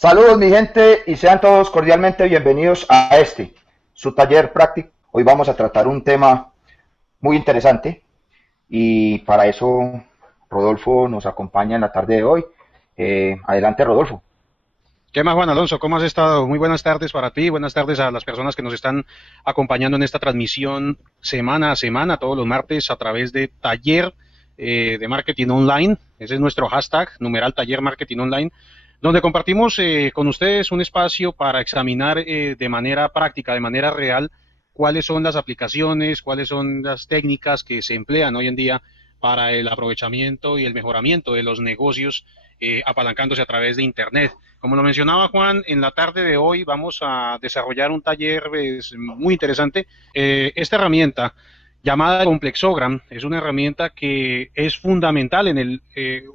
Saludos mi gente y sean todos cordialmente bienvenidos a su taller práctico. Hoy vamos a tratar un tema muy interesante y para eso Rodolfo nos acompaña en la tarde de hoy. Adelante Rodolfo. ¿Qué más, Juan Alonso? ¿Cómo has estado? Muy buenas tardes para ti, buenas tardes a las personas que nos están acompañando en esta transmisión semana a semana, todos los martes a través de Taller de Marketing Online. Ese es nuestro hashtag, numeral Taller Marketing Online, donde compartimos con ustedes un espacio para examinar de manera práctica, de manera real, cuáles son las aplicaciones, cuáles son las técnicas que se emplean hoy en día para el aprovechamiento y el mejoramiento de los negocios apalancándose a través de Internet. Como lo mencionaba Juan, en la tarde de hoy vamos a desarrollar un taller muy interesante. Esta herramienta llamada Complexogram es una herramienta que es fundamental en el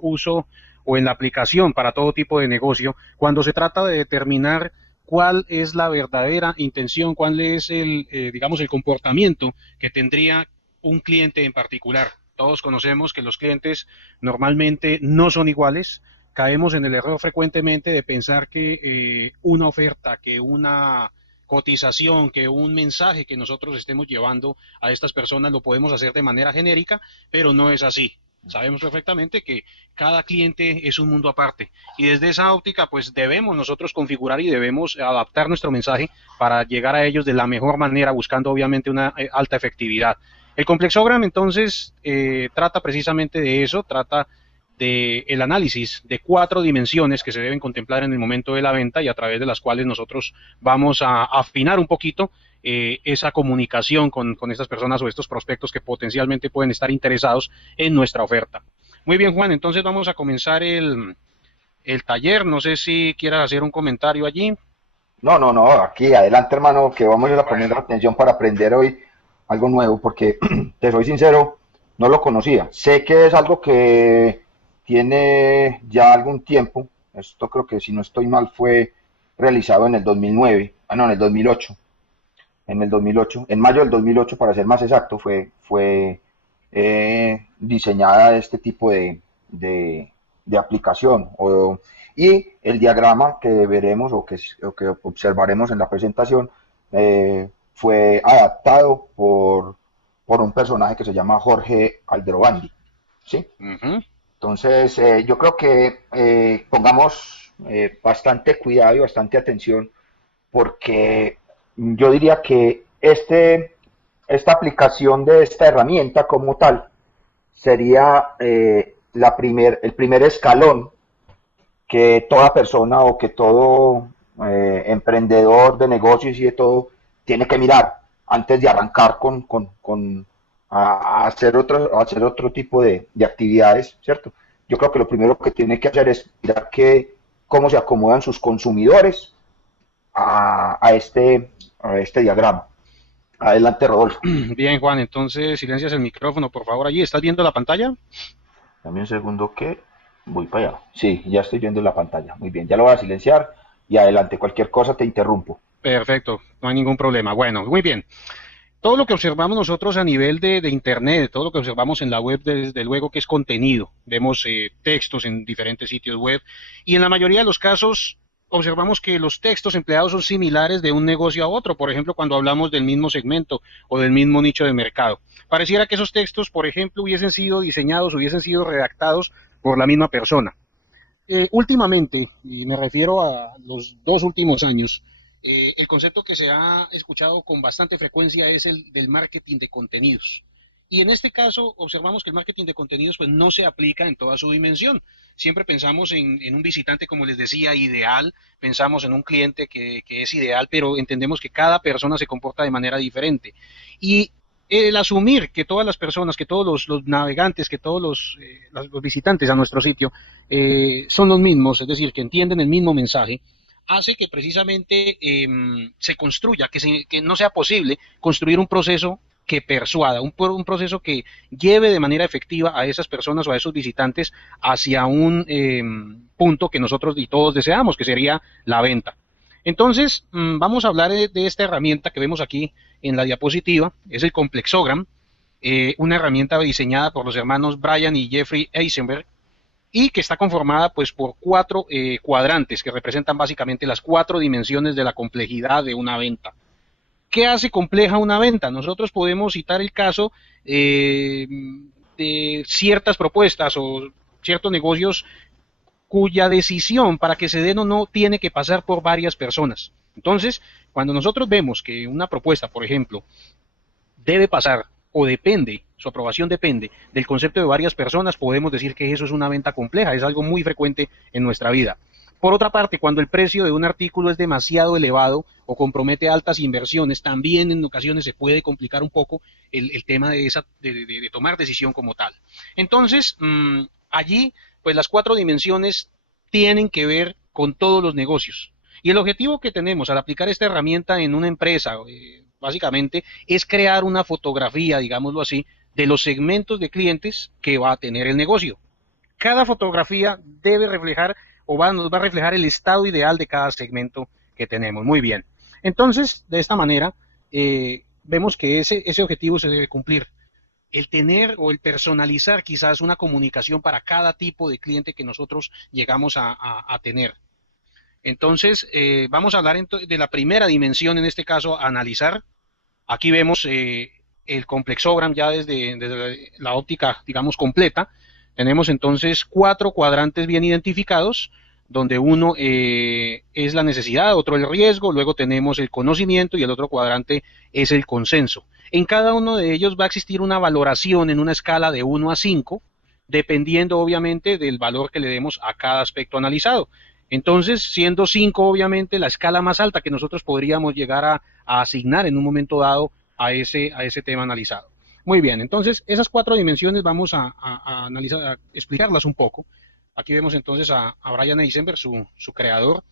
uso o en la aplicación para todo tipo de negocio cuando se trata de determinar cuál es la verdadera intención, cuál es digamos, el comportamiento que tendría un cliente en particular. Todos conocemos que los clientes normalmente no son iguales. Caemos en el error frecuentemente de pensar que una oferta, que una cotización, que un mensaje que nosotros estemos llevando a estas personas lo podemos hacer de manera genérica, pero no es así. Sabemos perfectamente que cada cliente es un mundo aparte y desde esa óptica pues debemos nosotros configurar y debemos adaptar nuestro mensaje para llegar a ellos de la mejor manera, buscando obviamente una alta efectividad. El Complexogram entonces trata precisamente de eso, trata de el análisis de 4 dimensiones que se deben contemplar en el momento de la venta y a través de las cuales nosotros vamos a afinar un poquito esa comunicación con estas personas o estos prospectos que potencialmente pueden estar interesados en nuestra oferta. Muy bien, Juan, entonces vamos a comenzar el taller. No sé si quieras hacer un comentario allí. No, aquí adelante hermano, que vamos a poner Bueno, atención para aprender hoy algo nuevo, porque te soy sincero, no lo conocía. Sé que es algo que tiene ya algún tiempo. Esto creo que si no estoy mal fue realizado en el 2009, no, en el 2008. En mayo del 2008 para ser más exacto, fue diseñada este tipo de aplicación. Y el diagrama que veremos o que observaremos en la presentación fue adaptado por un personaje que se llama Jorge Aldrovandi. ¿Sí? uh-huh. Entonces, yo creo que pongamos bastante cuidado y bastante atención porque yo diría que esta aplicación de esta herramienta como tal sería el primer escalón que toda persona o que todo emprendedor de negocios y de todo tiene que mirar antes de arrancar a hacer otro tipo de actividades, ¿cierto? Yo creo que lo primero que tiene que hacer es mirar cómo se acomodan sus consumidores a este diagrama. Adelante, Rodolfo. Bien, Juan, entonces silencias el micrófono, por favor, allí. ¿Estás viendo la pantalla? Dame un segundo que voy para allá. Sí, ya estoy viendo la pantalla. Muy bien, ya lo voy a silenciar y adelante. Cualquier cosa te interrumpo. Perfecto, no hay ningún problema. Bueno, muy bien. Todo lo que observamos nosotros a nivel de Internet, todo lo que observamos en la web, desde luego que es contenido. Vemos textos en diferentes sitios web y en la mayoría de los casos observamos que los textos empleados son similares de un negocio a otro, por ejemplo, cuando hablamos del mismo segmento o del mismo nicho de mercado. Pareciera que esos textos, por ejemplo, hubiesen sido diseñados, hubiesen sido redactados por la misma persona. Últimamente, y me refiero a los 2 últimos años, el concepto que se ha escuchado con bastante frecuencia es el del marketing de contenidos. Y en este caso observamos que el marketing de contenidos pues no se aplica en toda su dimensión. Siempre pensamos en un visitante, como les decía, ideal, pensamos en un cliente que es ideal, pero entendemos que cada persona se comporta de manera diferente. Y el asumir que todas las personas, que todos los navegantes, que todos los visitantes a nuestro sitio son los mismos, es decir, que entienden el mismo mensaje, hace que precisamente se construya, que no sea posible construir un proceso que persuada, un proceso que lleve de manera efectiva a esas personas o a esos visitantes hacia un punto que nosotros y todos deseamos, que sería la venta. Entonces, vamos a hablar de esta herramienta que vemos aquí en la diapositiva, es el Complexogram, una herramienta diseñada por los hermanos Brian y Jeffrey Eisenberg, y que está conformada pues por cuatro cuadrantes que representan básicamente las cuatro dimensiones de la complejidad de una venta. ¿Qué hace compleja una venta? Nosotros podemos citar el caso de ciertas propuestas o ciertos negocios cuya decisión para que se den o no tiene que pasar por varias personas. Entonces, cuando nosotros vemos que una propuesta, por ejemplo, debe pasar o depende, su aprobación depende del concepto de varias personas, podemos decir que eso es una venta compleja, es algo muy frecuente en nuestra vida. Por otra parte, cuando el precio de un artículo es demasiado elevado o compromete altas inversiones, también en ocasiones se puede complicar un poco el tema de tomar decisión como tal. Entonces, allí, pues las cuatro dimensiones tienen que ver con todos los negocios. Y el objetivo que tenemos al aplicar esta herramienta en una empresa, básicamente, es crear una fotografía, digámoslo así, de los segmentos de clientes que va a tener el negocio. Cada fotografía debe reflejar nos va a reflejar el estado ideal de cada segmento que tenemos. Muy bien. Entonces, de esta manera, vemos que ese objetivo se debe cumplir. El tener o el personalizar quizás una comunicación para cada tipo de cliente que nosotros llegamos a tener. Entonces, vamos a hablar de la primera dimensión, en este caso, a analizar. Aquí vemos el complexogram ya desde la óptica, digamos, completa. Tenemos entonces cuatro cuadrantes bien identificados, donde uno es la necesidad, otro el riesgo, luego tenemos el conocimiento y el otro cuadrante es el consenso. En cada uno de ellos va a existir una valoración en una escala de 1 a 5, dependiendo obviamente del valor que le demos a cada aspecto analizado. Entonces, siendo 5 obviamente la escala más alta que nosotros podríamos llegar a asignar en un momento dado a ese tema analizado. Muy bien, entonces esas cuatro dimensiones vamos a analizar, a explicarlas un poco. Aquí vemos entonces a Brian Eisenberg, su creador,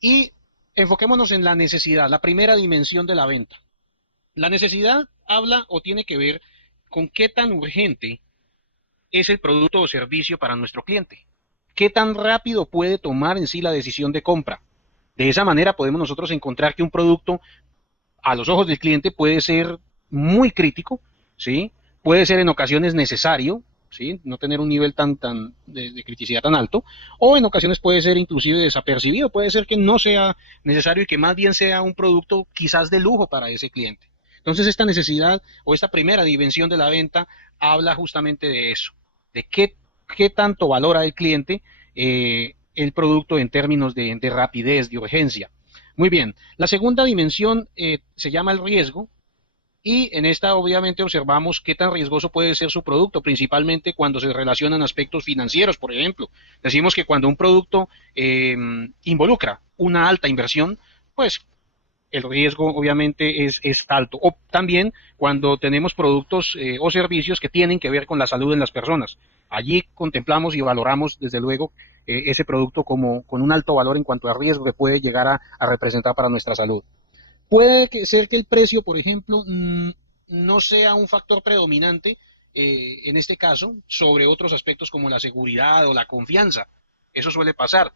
y enfoquémonos en la necesidad, la primera dimensión de la venta. La necesidad habla o tiene que ver con qué tan urgente es el producto o servicio para nuestro cliente. ¿Qué tan rápido puede tomar en sí la decisión de compra? De esa manera podemos nosotros encontrar que un producto a los ojos del cliente puede ser muy crítico, ¿sí? Puede ser en ocasiones necesario, ¿sí? No tener un nivel de criticidad tan alto, o en ocasiones puede ser inclusive desapercibido, puede ser que no sea necesario y que más bien sea un producto quizás de lujo para ese cliente. Entonces esta necesidad o esta primera dimensión de la venta habla justamente de eso, de qué tanto valora el cliente el producto en términos de rapidez, de urgencia. Muy bien, la segunda dimensión se llama el riesgo y en esta obviamente observamos qué tan riesgoso puede ser su producto, principalmente cuando se relacionan aspectos financieros, por ejemplo. Decimos que cuando un producto involucra una alta inversión, pues el riesgo obviamente es alto. O también cuando tenemos productos o servicios que tienen que ver con la salud en las personas. Allí contemplamos y valoramos desde luego ese producto como con un alto valor en cuanto a riesgo que puede llegar a representar para nuestra salud. Puede ser que el precio, por ejemplo, no sea un factor predominante en este caso sobre otros aspectos como la seguridad o la confianza. Eso suele pasar.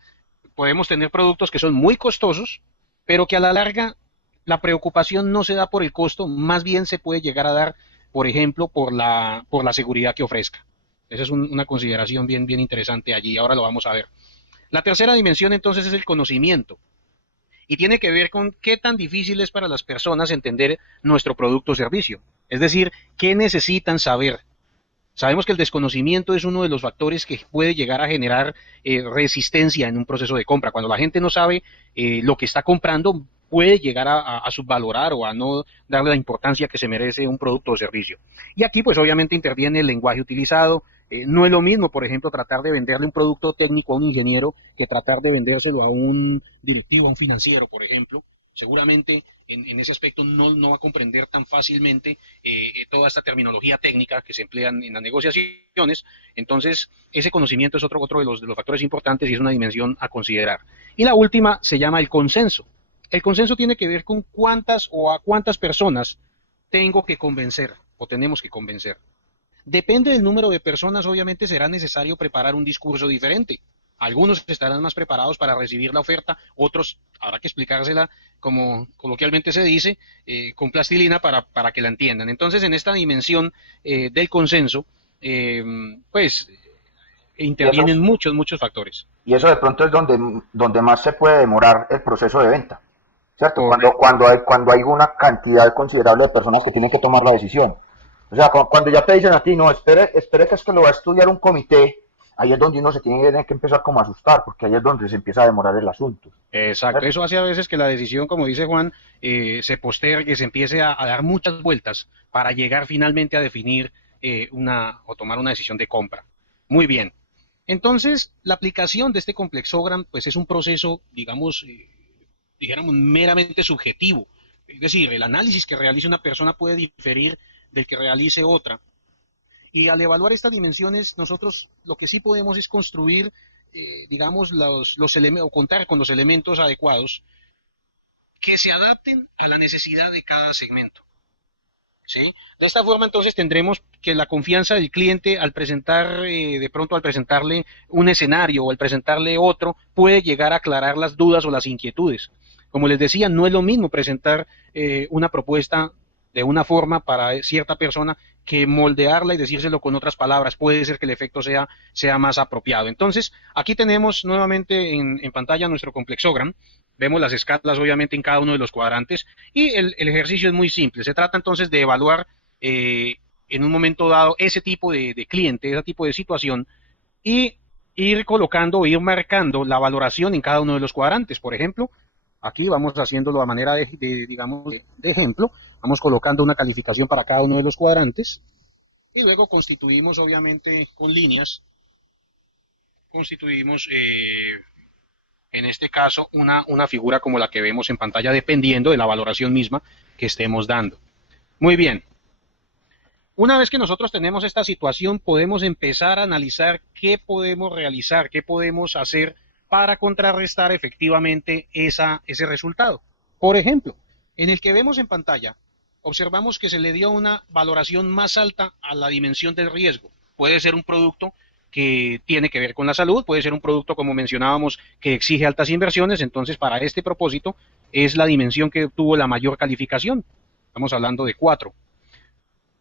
Podemos tener productos que son muy costosos, pero que a la larga la preocupación no se da por el costo, más bien se puede llegar a dar, por ejemplo, por la seguridad que ofrezca. Esa es una consideración bien interesante allí, ahora lo vamos a ver. La tercera dimensión entonces es el conocimiento y tiene que ver con qué tan difícil es para las personas entender nuestro producto o servicio. Es decir, qué necesitan saber. Sabemos que el desconocimiento es uno de los factores que puede llegar a generar resistencia en un proceso de compra. Cuando la gente no sabe lo que está comprando, puede llegar a subvalorar o a no darle la importancia que se merece un producto o servicio. Y aquí pues obviamente interviene el lenguaje utilizado. No es lo mismo, por ejemplo, tratar de venderle un producto técnico a un ingeniero que tratar de vendérselo a un directivo, a un financiero, por ejemplo. Seguramente en ese aspecto no va a comprender tan fácilmente toda esta terminología técnica que se emplea en las negociaciones. Entonces, ese conocimiento es otro de los factores importantes y es una dimensión a considerar. Y la última se llama el consenso. El consenso tiene que ver con cuántas o a cuántas personas tengo que convencer o tenemos que convencer. Depende del número de personas, obviamente será necesario preparar un discurso diferente. Algunos estarán más preparados para recibir la oferta, otros habrá que explicársela, como coloquialmente se dice, con plastilina para que la entiendan. Entonces, en esta dimensión del consenso, pues Y eso, intervienen muchos factores. y eso de pronto es donde más se puede demorar el proceso de venta, ¿cierto? Correcto. Cuando hay una cantidad considerable de personas que tienen que tomar la decisión. O sea, cuando ya te dicen a ti, no, espere que es que lo va a estudiar un comité, ahí es donde uno se tiene que empezar como a asustar, porque ahí es donde se empieza a demorar el asunto. Exacto, ¿Cierto? eso hace a veces que la decisión, como dice Juan, se postergue, se empiece a dar muchas vueltas para llegar finalmente a definir o tomar una decisión de compra. Muy bien. Entonces, la aplicación de este complexogram, pues es un proceso, digamos, dijéramos, meramente subjetivo. Es decir, el análisis que realice una persona puede diferir del que realice otra. Y al evaluar estas dimensiones, nosotros lo que sí podemos es construir, digamos, los elementos, o contar con los elementos adecuados que se adapten a la necesidad de cada segmento. ¿Sí? De esta forma entonces tendremos que la confianza del cliente al presentar, de pronto al presentarle un escenario o al presentarle otro, puede llegar a aclarar las dudas o las inquietudes. Como les decía, no es lo mismo presentar una propuesta de una forma para cierta persona que moldearla y decírselo con otras palabras. Puede ser que el efecto sea más apropiado. Entonces, aquí tenemos nuevamente en pantalla nuestro complexogram. Vemos las escalas obviamente en cada uno de los cuadrantes y el ejercicio es muy simple. Se trata entonces de evaluar en un momento dado ese tipo de cliente, ese tipo de situación y ir colocando, ir marcando la valoración en cada uno de los cuadrantes. Por ejemplo, aquí vamos haciéndolo a manera digamos, de ejemplo. Vamos colocando una calificación para cada uno de los cuadrantes y luego constituimos obviamente con líneas, constituimos en este caso una figura como la que vemos en pantalla dependiendo de la valoración misma que estemos dando. Muy bien, una vez que nosotros tenemos esta situación podemos empezar a analizar qué podemos realizar, qué podemos hacer para contrarrestar efectivamente ese resultado. Por ejemplo, en el que vemos en pantalla, observamos que se le dio una valoración más alta a la dimensión del riesgo. Puede ser un producto que tiene que ver con la salud, puede ser un producto, como mencionábamos, que exige altas inversiones, entonces para este propósito es la dimensión que tuvo la mayor calificación. Estamos hablando de 4.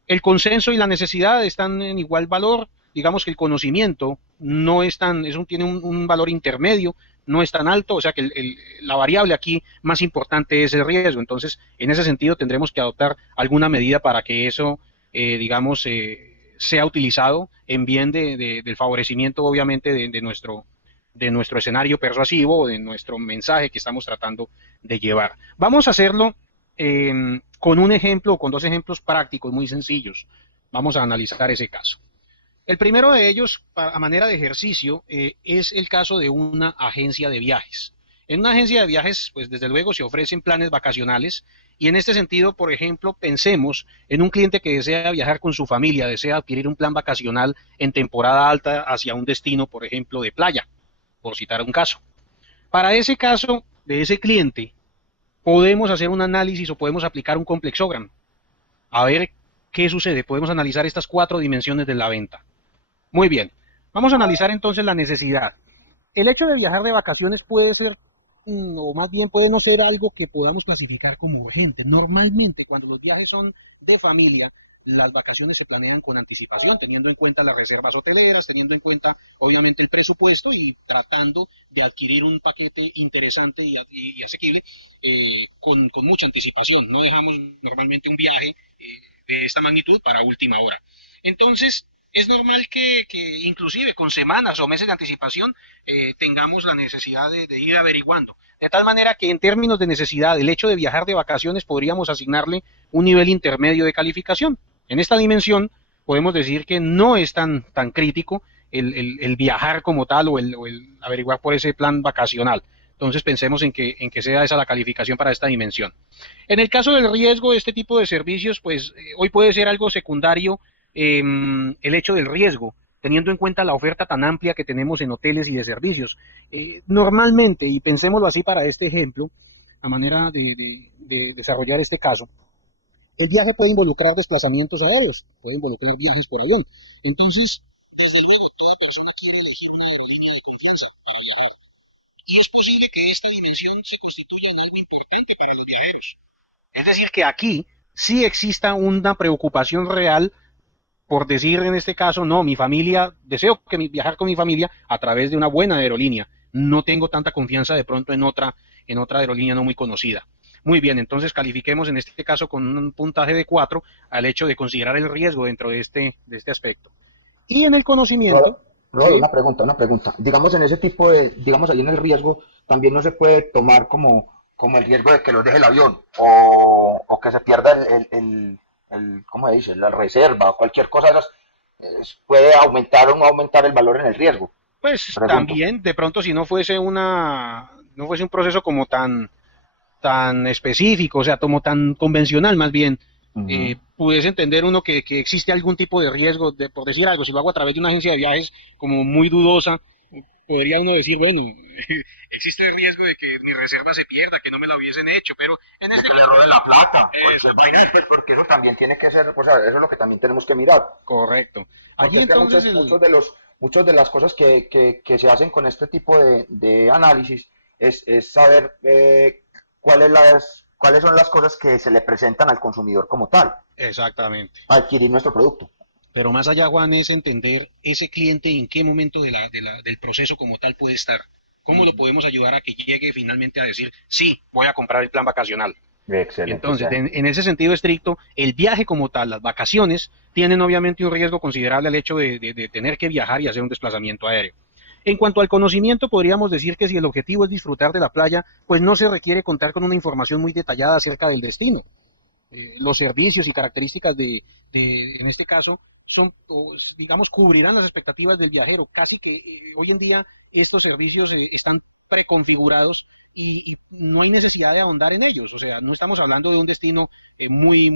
El consenso y la necesidad están en igual valor. Digamos que el conocimiento no es tan, tiene un valor intermedio, no es tan alto, o sea que la variable aquí más importante es el riesgo. Entonces, en ese sentido, tendremos que adoptar alguna medida para que eso, digamos, sea utilizado en bien del favorecimiento, obviamente, de nuestro escenario persuasivo, de nuestro mensaje que estamos tratando de llevar. Vamos a hacerlo con un ejemplo o con dos ejemplos prácticos muy sencillos. Vamos a analizar ese caso. El primero de ellos, a manera de ejercicio, es el caso de una agencia de viajes. En una agencia de viajes, pues desde luego se ofrecen planes vacacionales y en este sentido, por ejemplo, pensemos en un cliente que desea viajar con su familia, desea adquirir un plan vacacional en temporada alta hacia un destino, por ejemplo, de playa, por citar un caso. Para ese caso de ese cliente, podemos hacer un análisis o podemos aplicar un complexogram. A ver qué sucede. Podemos analizar estas 4 dimensiones de la venta. Muy bien. Vamos a analizar entonces la necesidad. El hecho de viajar de vacaciones puede ser, o más bien puede no ser algo que podamos clasificar como urgente. Normalmente, cuando los viajes son de familia, las vacaciones se planean con anticipación, teniendo en cuenta las reservas hoteleras, teniendo en cuenta, obviamente, el presupuesto y tratando de adquirir un paquete interesante y asequible con mucha anticipación. No dejamos normalmente un viaje de esta magnitud para última hora. Entonces, es normal que inclusive con semanas o meses de anticipación tengamos la necesidad de ir averiguando. De tal manera que en términos de necesidad, el hecho de viajar de vacaciones podríamos asignarle un nivel intermedio de calificación. En esta dimensión podemos decir que no es tan crítico el viajar como tal o el averiguar por ese plan vacacional. Entonces pensemos en que sea esa la calificación para esta dimensión. En el caso del riesgo de este tipo de servicios, pues hoy puede ser algo secundario el hecho del riesgo, teniendo en cuenta la oferta tan amplia que tenemos en hoteles y de servicios. Normalmente, y pensémoslo así para este ejemplo, a manera de desarrollar este caso, el viaje puede involucrar desplazamientos aéreos, puede involucrar viajes por avión. Entonces, desde luego, toda persona quiere elegir una aerolínea de confianza para viajar. Y es posible que esta dimensión se constituya en algo importante para los viajeros. Es decir, que aquí sí exista una preocupación real por decir en este caso, no, mi familia, deseo viajar con mi familia a través de una buena aerolínea. No tengo tanta confianza de pronto en otra aerolínea no muy conocida. Muy bien, entonces califiquemos en este caso con un puntaje de 4 al hecho de considerar el riesgo dentro de este aspecto. Y en el conocimiento, Rodolfo, ¿sí? una pregunta. Digamos, en ese tipo de, digamos, ahí en el riesgo, también no se puede tomar como el riesgo de que los deje el avión o que se pierda ¿cómo se dice? La reserva o cualquier cosa de esas, puede aumentar o no aumentar el valor en el riesgo. Pues Pregunto. también, de pronto, si no fuese un proceso como tan específico, o sea, como tan convencional más bien, Ujú. pudiese entender uno que existe algún tipo de riesgo, por decir algo, si lo hago a través de una agencia de viajes como muy dudosa, podría uno decir, bueno, existe el riesgo de que mi reserva se pierda, que no me la hubiesen hecho, pero en De este que le caso, roben la plata. eso, Porque, vainas, pues, porque eso también tiene que ser, o sea, eso es lo que también tenemos que mirar. correcto. Porque Allí es que entonces el, muchos de las cosas que se hacen con este tipo de análisis es saber cuáles son las cosas que se le presentan al consumidor como tal, exactamente. a adquirir nuestro producto. Pero más allá, Juan, es entender ese cliente en qué momento del proceso como tal puede estar. ¿Cómo lo podemos ayudar a que llegue finalmente a decir, sí, voy a comprar el plan vacacional? Excelente, Entonces, en ese sentido estricto, el viaje como tal, las vacaciones, tienen obviamente un riesgo considerable al hecho de tener que viajar y hacer un desplazamiento aéreo. En cuanto al conocimiento, podríamos decir que si el objetivo es disfrutar de la playa, pues no se requiere contar con una información muy detallada acerca del destino. Los servicios y características en este caso, digamos, cubrirán las expectativas del viajero. Casi que hoy en día estos servicios están preconfigurados y no hay necesidad de ahondar en ellos. O sea, no estamos hablando de un destino muy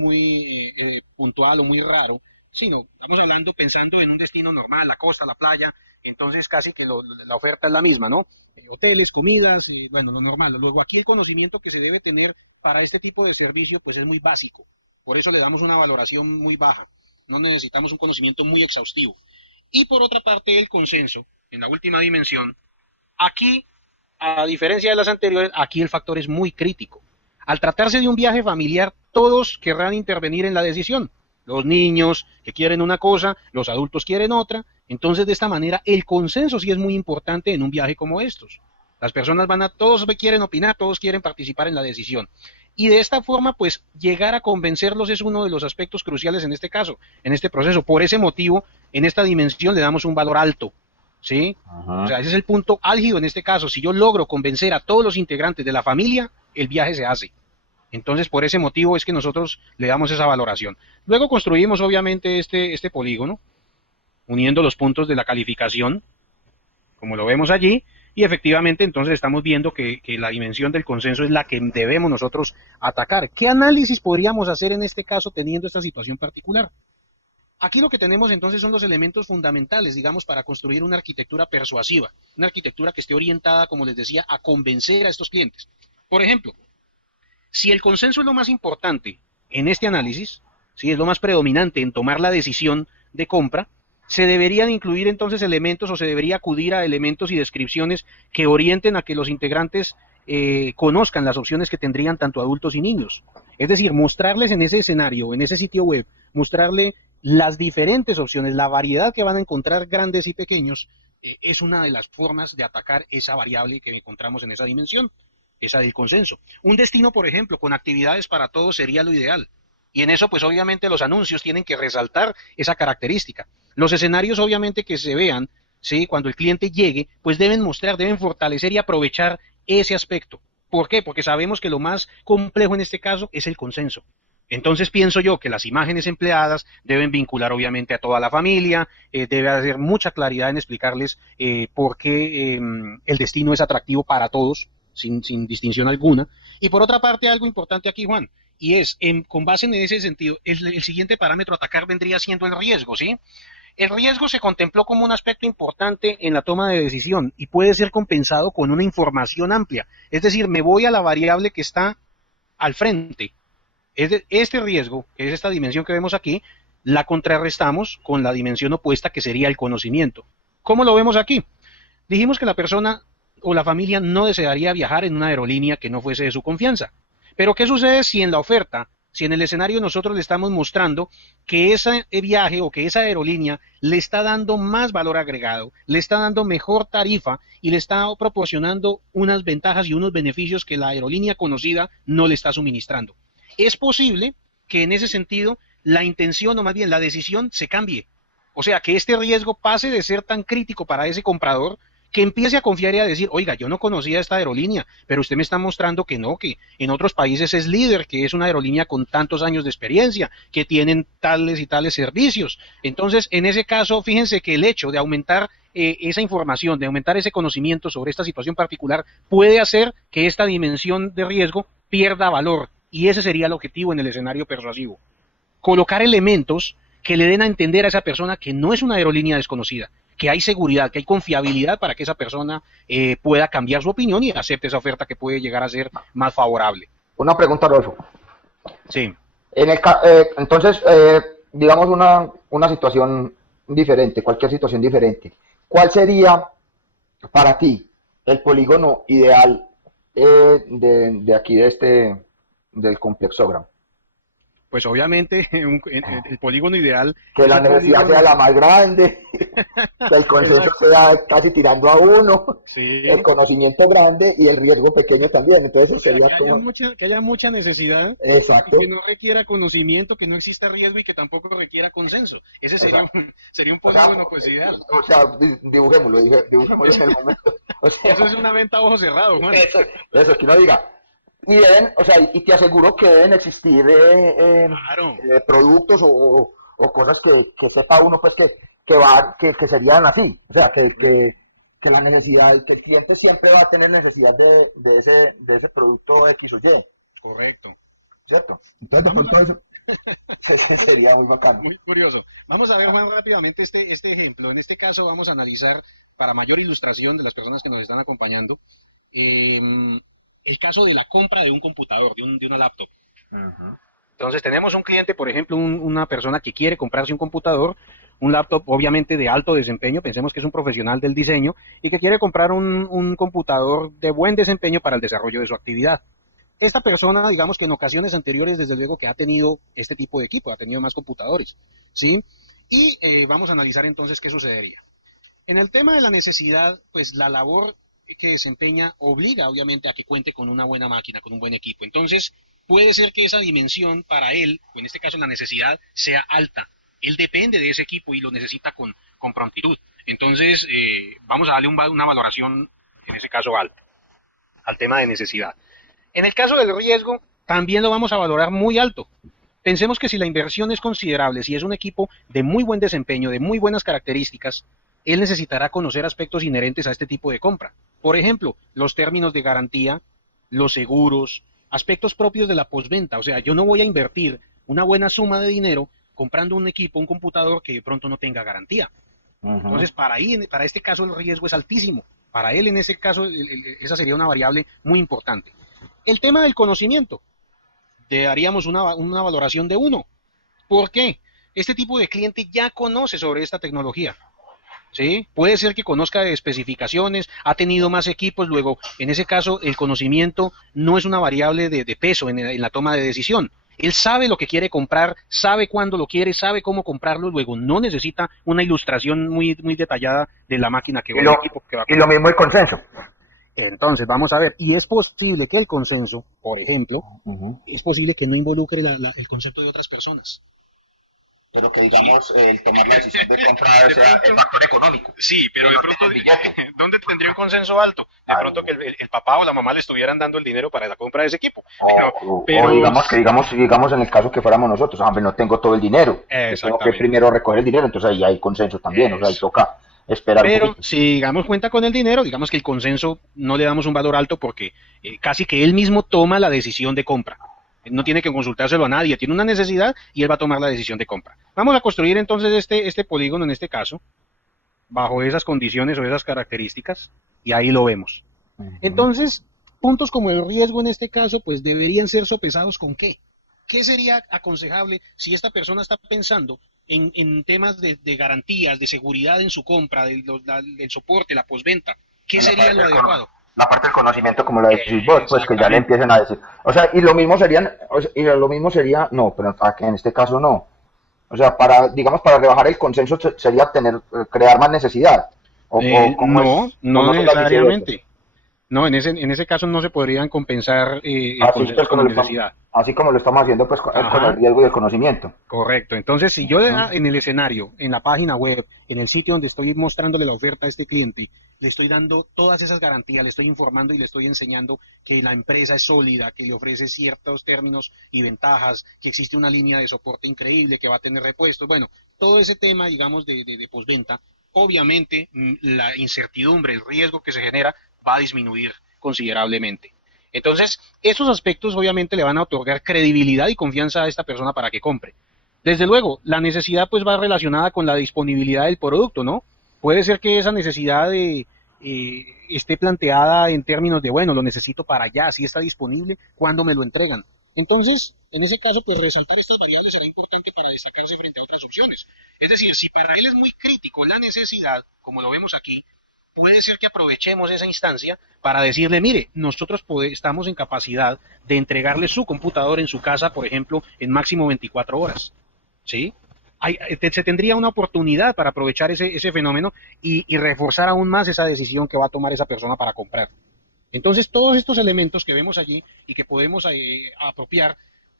puntual o muy raro, sino estamos hablando pensando en un destino normal, la costa, la playa. Entonces casi que la oferta es la misma, ¿no? Hoteles, comidas, bueno, lo normal. Luego aquí el conocimiento que se debe tener para este tipo de servicio pues es muy básico. Por eso le damos una valoración muy baja. No necesitamos un conocimiento muy exhaustivo. Y por otra parte, el consenso, en la última dimensión, aquí, a diferencia de las anteriores, aquí el factor es muy crítico. Al tratarse de un viaje familiar, todos querrán intervenir en la decisión. Los niños que quieren una cosa, los adultos quieren otra. Entonces, de esta manera, el consenso sí es muy importante en un viaje como estos. Las personas todos quieren opinar, todos quieren participar en la decisión. Y de esta forma, pues, llegar a convencerlos es uno de los aspectos cruciales en este caso, en este proceso. Por ese motivo, en esta dimensión le damos un valor alto, ¿sí? O Ajá. sea, ese es el punto álgido en este caso. Si yo logro convencer a todos los integrantes de la familia, el viaje se hace. Entonces, por ese motivo es que nosotros le damos esa valoración. Luego construimos, obviamente, este polígono, uniendo los puntos de la calificación, como lo vemos allí, y efectivamente entonces estamos viendo que la dimensión del consenso es la que debemos nosotros atacar. ¿Qué análisis podríamos hacer en este caso teniendo esta situación particular? Aquí lo que tenemos entonces son los elementos fundamentales, digamos, para construir una arquitectura persuasiva, una arquitectura que esté orientada, como les decía, a convencer a estos clientes. Por ejemplo, si el consenso es lo más importante en este análisis, si es lo más predominante en tomar la decisión de compra, se deberían incluir entonces elementos o se debería acudir a elementos y descripciones que orienten a que los integrantes conozcan las opciones que tendrían tanto adultos y niños. Es decir, mostrarles en ese escenario, en ese sitio web, mostrarle las diferentes opciones, la variedad que van a encontrar grandes y pequeños, es una de las formas de atacar esa variable que encontramos en esa dimensión, esa del consenso. Un destino, por ejemplo, con actividades para todos sería lo ideal. Y en eso, pues obviamente los anuncios tienen que resaltar esa característica. Los escenarios, obviamente, que se vean, ¿sí? Cuando el cliente llegue, pues deben mostrar, deben fortalecer y aprovechar ese aspecto. ¿Por qué? Porque sabemos que lo más complejo en este caso es el consenso. Entonces pienso yo que las imágenes empleadas deben vincular obviamente a toda la familia, debe haber mucha claridad en explicarles por qué el destino es atractivo para todos, sin distinción alguna. Y por otra parte, algo importante aquí, Juan, y es, con base en ese sentido, el siguiente parámetro a atacar vendría siendo el riesgo, ¿sí? El riesgo se contempló como un aspecto importante en la toma de decisión y puede ser compensado con una información amplia. Es decir, me voy a la variable que está al frente. Este riesgo, que es esta dimensión que vemos aquí, la contrarrestamos con la dimensión opuesta que sería el conocimiento. ¿Cómo lo vemos aquí? Dijimos que la persona o la familia no desearía viajar en una aerolínea que no fuese de su confianza. Pero ¿qué sucede si en la oferta si en el escenario nosotros le estamos mostrando que ese viaje o que esa aerolínea le está dando más valor agregado, le está dando mejor tarifa y le está proporcionando unas ventajas y unos beneficios que la aerolínea conocida no le está suministrando? Es posible que en ese sentido la intención o más bien la decisión se cambie. O sea, que este riesgo pase de ser tan crítico para ese comprador que empiece a confiar y a decir, oiga, yo no conocía esta aerolínea, pero usted me está mostrando que no, que en otros países es líder, que es una aerolínea con tantos años de experiencia, que tienen tales y tales servicios. Entonces, en ese caso, fíjense que el hecho de aumentar esa información, de aumentar ese conocimiento sobre esta situación particular, puede hacer que esta dimensión de riesgo pierda valor. Y ese sería el objetivo en el escenario persuasivo. Colocar elementos que le den a entender a esa persona que no es una aerolínea desconocida, que hay seguridad, que hay confiabilidad para que esa persona pueda cambiar su opinión y acepte esa oferta que puede llegar a ser más favorable. Una pregunta, Rodolfo. Sí. Entonces, digamos una situación diferente, cualquier situación diferente. ¿Cuál sería para ti el polígono ideal de aquí, del complexógrafo? Pues obviamente el polígono ideal... Que la necesidad sea la más grande, que el consenso sea casi tirando a uno, sí, el conocimiento grande y el riesgo pequeño también. Entonces, o sea, sería que haya mucha necesidad, exacto, y que no requiera conocimiento, que no exista riesgo y que tampoco requiera consenso. Ese sería un polígono pues ideal. O sea, dibujémoslo en el momento. O sea, eso es una venta a ojo cerrado, Juan. Eso, que uno diga. Y y te aseguro que deben existir claro, productos o cosas que sepa uno pues que serían así. O sea, que la necesidad, que el cliente siempre va a tener necesidad de ese producto X o Y. Correcto. ¿Cierto? Entonces, eso sería muy bacano. Muy curioso. Vamos a ver, Juan, rápidamente este ejemplo. En este caso vamos a analizar, para mayor ilustración de las personas que nos están acompañando, el caso de la compra de un computador, de una laptop. Uh-huh. Entonces tenemos un cliente, por ejemplo, una persona que quiere comprarse un computador, un laptop obviamente de alto desempeño, pensemos que es un profesional del diseño, y que quiere comprar un computador de buen desempeño para el desarrollo de su actividad. Esta persona, digamos que en ocasiones anteriores, desde luego que ha tenido este tipo de equipo, ha tenido más computadores, ¿sí? Y vamos a analizar entonces qué sucedería. En el tema de la necesidad, pues la labor que desempeña obliga obviamente a que cuente con una buena máquina, con un buen equipo. Entonces puede ser que esa dimensión para él, o en este caso la necesidad, sea alta. Él depende de ese equipo y lo necesita con prontitud. Entonces vamos a darle una valoración, en ese caso alta, al tema de necesidad. En el caso del riesgo, también lo vamos a valorar muy alto. Pensemos que si la inversión es considerable, si es un equipo de muy buen desempeño, de muy buenas características, él necesitará conocer aspectos inherentes a este tipo de compra. Por ejemplo, los términos de garantía, los seguros, aspectos propios de la postventa. O sea, yo no voy a invertir una buena suma de dinero comprando un equipo, un computador que de pronto no tenga garantía. Uh-huh. Entonces, para este caso el riesgo es altísimo. Para él, en ese caso, esa sería una variable muy importante. El tema del conocimiento, haríamos una valoración de 1. ¿Por qué? Este tipo de cliente ya conoce sobre esta tecnología. ¿Sí? Puede ser que conozca de especificaciones, ha tenido más equipos, luego, en ese caso, el conocimiento no es una variable de peso en la toma de decisión. Él sabe lo que quiere comprar, sabe cuándo lo quiere, sabe cómo comprarlo, luego no necesita una ilustración muy, muy detallada de la máquina que va a comprar. Y lo mismo el consenso. Entonces, vamos a ver, y es posible que el consenso, por ejemplo, es posible que no involucre el concepto de otras personas. Pero que digamos, el tomar la decisión de comprar sea el factor económico. Sí, pero de pronto, ¿dónde tendría un consenso alto? De pronto que el papá o la mamá le estuvieran dando el dinero para la compra de ese equipo. Pero digamos en el caso que fuéramos nosotros, no tengo todo el dinero. Tengo que primero recoger el dinero, entonces ahí hay consenso también, o sea, ahí toca esperar. Pero si digamos cuenta con el dinero, digamos que el consenso no le damos un valor alto porque casi que él mismo toma la decisión de compra. No tiene que consultárselo a nadie, tiene una necesidad y él va a tomar la decisión de compra. Vamos a construir entonces este polígono en este caso, bajo esas condiciones o esas características, y ahí lo vemos. Entonces, puntos como el riesgo en este caso, pues deberían ser sopesados con ¿qué? ¿Qué sería aconsejable si esta persona está pensando en temas de garantías, de seguridad en su compra, del soporte, la postventa? ¿Qué sería lo adecuado? la parte del conocimiento, como la decís vos, pues que ya le Exactamente. empiecen a decir. O sea, y lo mismo serían, o sea, y lo mismo sería, no, pero en este caso no. O sea, para, digamos, para rebajar el consenso sería tener, crear más necesidad. O cómo No, es, o no no toca decir eso. necesariamente. No, en ese caso no se podrían compensar el Así consenso pues con la como lo estamos, necesidad. así como lo estamos haciendo pues con el Ajá. riesgo y el conocimiento. Correcto. Entonces, si yo Ujú. en el escenario, en la página web, en el sitio donde estoy mostrándole la oferta a este cliente, le estoy dando todas esas garantías, le estoy informando y le estoy enseñando que la empresa es sólida, que le ofrece ciertos términos y ventajas, que existe una línea de soporte increíble, que va a tener repuestos, bueno, todo ese tema, digamos, de postventa, obviamente la incertidumbre, el riesgo que se genera va a disminuir considerablemente. Entonces, estos aspectos obviamente le van a otorgar credibilidad y confianza a esta persona para que compre. Desde luego, la necesidad pues va relacionada con la disponibilidad del producto, ¿no? Puede ser que esa necesidad esté planteada en términos de, bueno, lo necesito para allá, si está disponible, ¿cuándo me lo entregan? Entonces, en ese caso, pues resaltar estas variables será importante para destacarse frente a otras opciones. Es decir, si para él es muy crítico la necesidad, como lo vemos aquí, puede ser que aprovechemos esa instancia para decirle, mire, nosotros estamos en capacidad de entregarle su computador en su casa, por ejemplo, en máximo 24 horas. ¿Sí? Se tendría una oportunidad para aprovechar ese fenómeno y reforzar aún más esa decisión que va a tomar esa persona para comprar. Entonces, todos estos elementos que vemos allí y que podemos apropiar,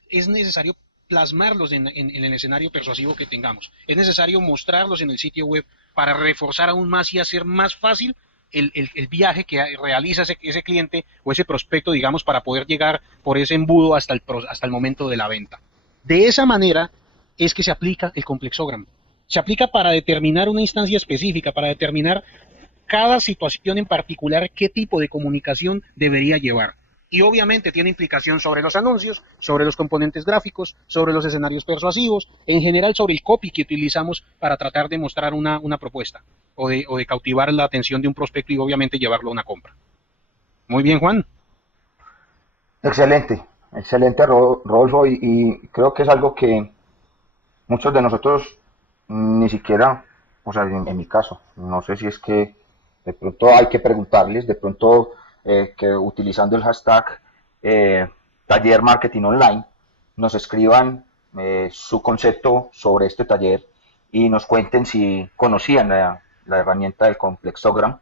es necesario plasmarlos en el escenario persuasivo que tengamos. Es necesario mostrarlos en el sitio web para reforzar aún más y hacer más fácil el viaje que realiza ese cliente o ese prospecto, digamos, para poder llegar por ese embudo hasta el momento de la venta. De esa manera es que se aplica el complexógramo. Se aplica para determinar una instancia específica, para determinar cada situación en particular qué tipo de comunicación debería llevar. Y obviamente tiene implicación sobre los anuncios, sobre los componentes gráficos, sobre los escenarios persuasivos, en general sobre el copy que utilizamos para tratar de mostrar una propuesta o de cautivar la atención de un prospecto y obviamente llevarlo a una compra. Muy bien, Juan. Excelente, excelente Rodolfo, y creo que es algo que muchos de nosotros ni siquiera, o sea, en mi caso, no sé si es que de pronto hay que preguntarles, de pronto que utilizando el hashtag eh, taller marketing online, nos escriban su concepto sobre este taller y nos cuenten si conocían la herramienta del complexogram,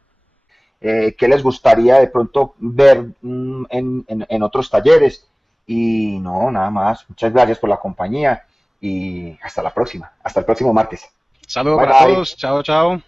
qué les gustaría de pronto ver en otros talleres. Y no, nada más. Muchas gracias por la compañía y hasta la próxima. Hasta el próximo martes. Saludos Bye para bye. todos. Chao, chao.